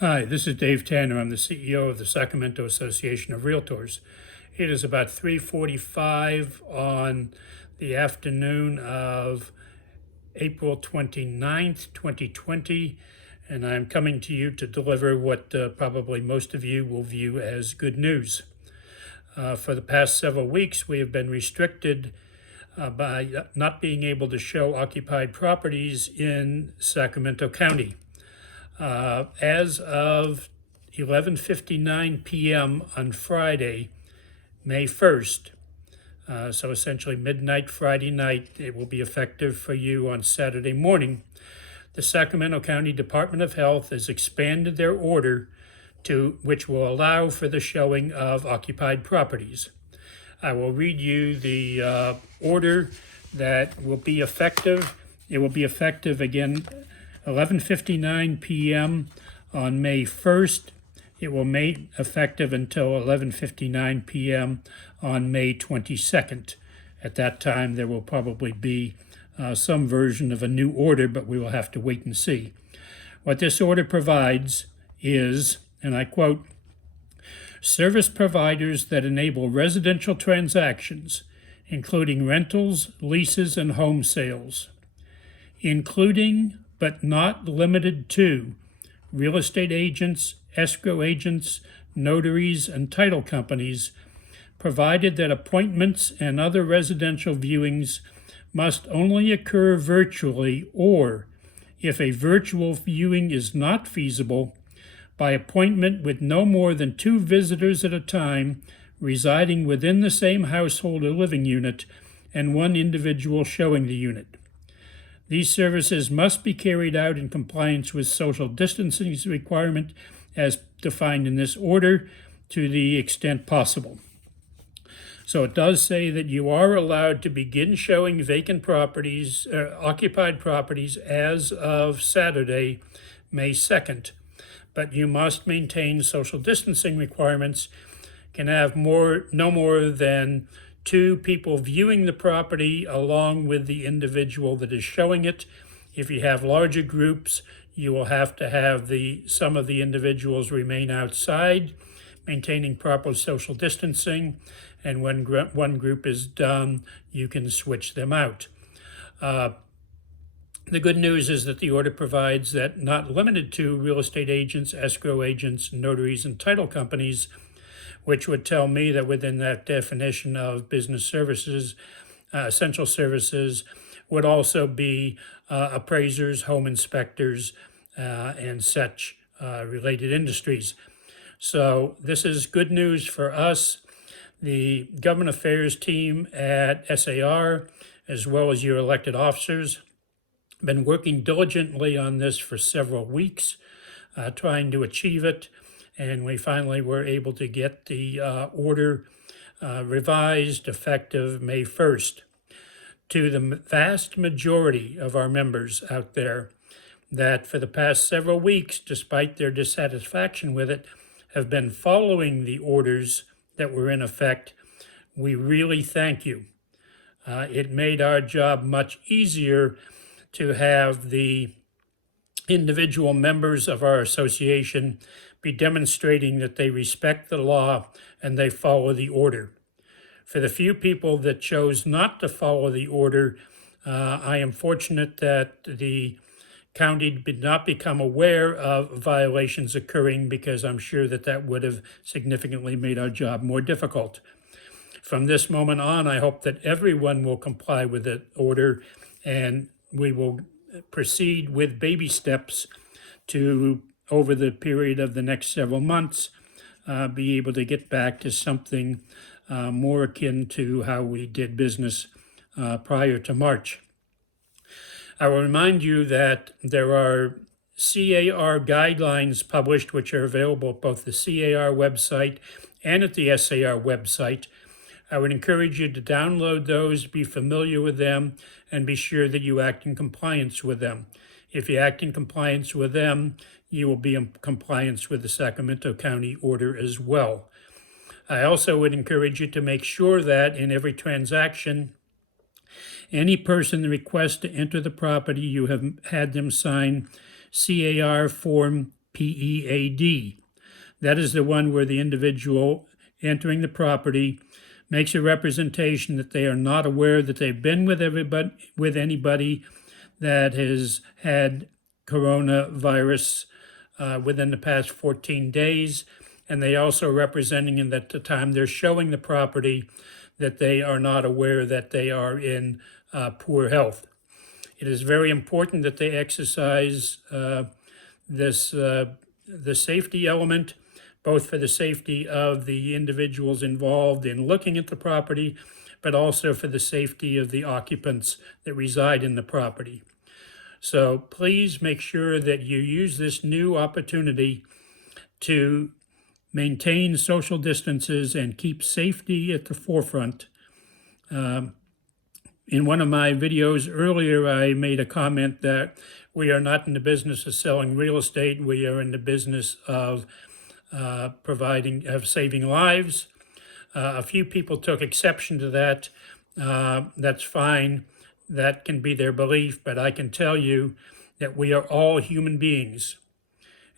Hi, this is Dave Tanner. I'm the CEO of the Sacramento Association of Realtors. It is about 3:45 on the afternoon of April 29th, 2020, and I'm coming to you to deliver what probably most of you will view as good news. For the past several weeks, we have been restricted by not being able to show occupied properties in Sacramento County. As of 11:59 p.m. on Friday, May 1st, so essentially midnight Friday night, it will be effective for you on Saturday morning. The Sacramento County Department of Health has expanded their order to which will allow for the showing of occupied properties. I will read you the order that will be effective. It will be effective again 11:59 p.m. on May 1st. It will be effective until 11:59 p.m. on May 22nd. At that time, there will probably be some version of a new order, but we will have to wait and see. What this order provides is, and I quote, service providers that enable residential transactions, including rentals, leases, and home sales, including but not limited to real estate agents, escrow agents, notaries, and title companies, provided that appointments and other residential viewings must only occur virtually, or, if a virtual viewing is not feasible, by appointment with no more than 2 visitors at a time residing within the same household or living unit and 1 individual showing the unit. These services must be carried out in compliance with social distancing requirement as defined in this order to the extent possible. So it does say that you are allowed to begin showing vacant properties, occupied properties as of Saturday, May 2nd, but you must maintain social distancing requirements, can have no more than 2 people viewing the property along with the individual that is showing it. If you have larger groups, you will have to have some of the individuals remain outside, maintaining proper social distancing, and when one group is done, you can switch them out. The good news is that the order provides that not limited to real estate agents, escrow agents, notaries, and title companies, which would tell me that within that definition of business services, essential services, would also be appraisers, home inspectors, and such related industries. So this is good news for us. The government affairs team at SAR, as well as your elected officers, have been working diligently on this for several weeks, trying to achieve it. And we finally were able to get the order revised effective May 1st. To the vast majority of our members out there that for the past several weeks, despite their dissatisfaction with it, have been following the orders that were in effect, we really thank you. It made our job much easier to have the individual members of our association be demonstrating that they respect the law and they follow the order. For the few people that chose not to follow the order, I am fortunate that the county did not become aware of violations occurring, because I'm sure that would have significantly made our job more difficult. From this moment on, I hope that everyone will comply with the order, and we will proceed with baby steps to, over the period of the next several months, be able to get back to something more akin to how we did business prior to March. I will remind you that there are SAR guidelines published, which are available at both the SAR website and at the SAR website. I would encourage you to download those, be familiar with them, and be sure that you act in compliance with them. If you act in compliance with them, you will be in compliance with the Sacramento County order as well. I also would encourage you to make sure that in every transaction, any person that requests to enter the property, you have had them sign CAR Form PEAD. That is the one where the individual entering the property makes a representation that they are not aware that they've been with anybody that has had coronavirus within the past 14 days. And they also representing in that the time they're showing the property that they are not aware that they are in poor health. It is very important that they exercise the safety element, both for the safety of the individuals involved in looking at the property, but also for the safety of the occupants that reside in the property. So please make sure that you use this new opportunity to maintain social distances and keep safety at the forefront. In one of my videos earlier, I made a comment that we are not in the business of selling real estate. We are in the business of saving lives. A few people took exception to that. That's fine. That can be their belief, but I can tell you that we are all human beings.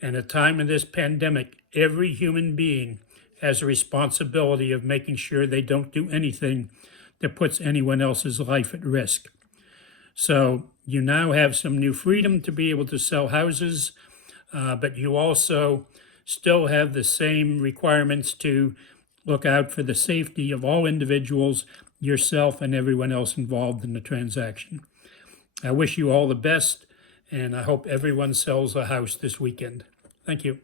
And at the time of this pandemic, every human being has a responsibility of making sure they don't do anything that puts anyone else's life at risk. So you now have some new freedom to be able to sell houses, but you also still have the same requirements to look out for the safety of all individuals, yourself, and everyone else involved in the transaction. I wish you all the best, and I hope everyone sells a house this weekend. Thank you.